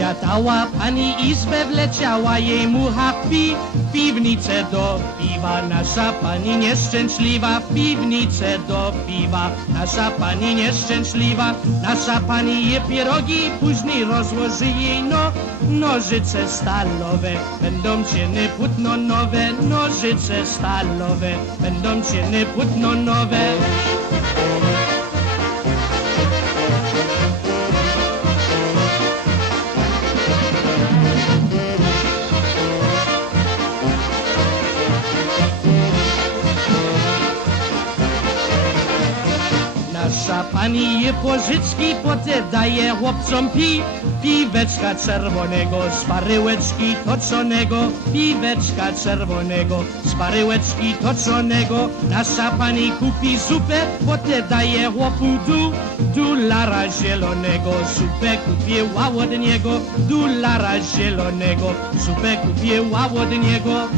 Pamiętała pani izbę, wleciała jej mucha w piwnicę do piwa. Nasza pani nieszczęśliwa, w piwnicę do piwa. Nasza pani nieszczęśliwa, nasza pani je pierogi, później rozłoży jej nożyce stalowe. Będą cieny płótno nowe, nożyce stalowe. Będą cieny płótno nowe. Nasza pani je pożyczki, potem daje chłopcom piweczka czerwonego, z baryłeczki toczonego, piweczka czerwonego, z baryłeczki toczonego. Nasza pani kupi zupę, potem daje chłopu $2 zielonego. Zupę kupiła od niego, $2 zielonego, zupę kupiła od niego.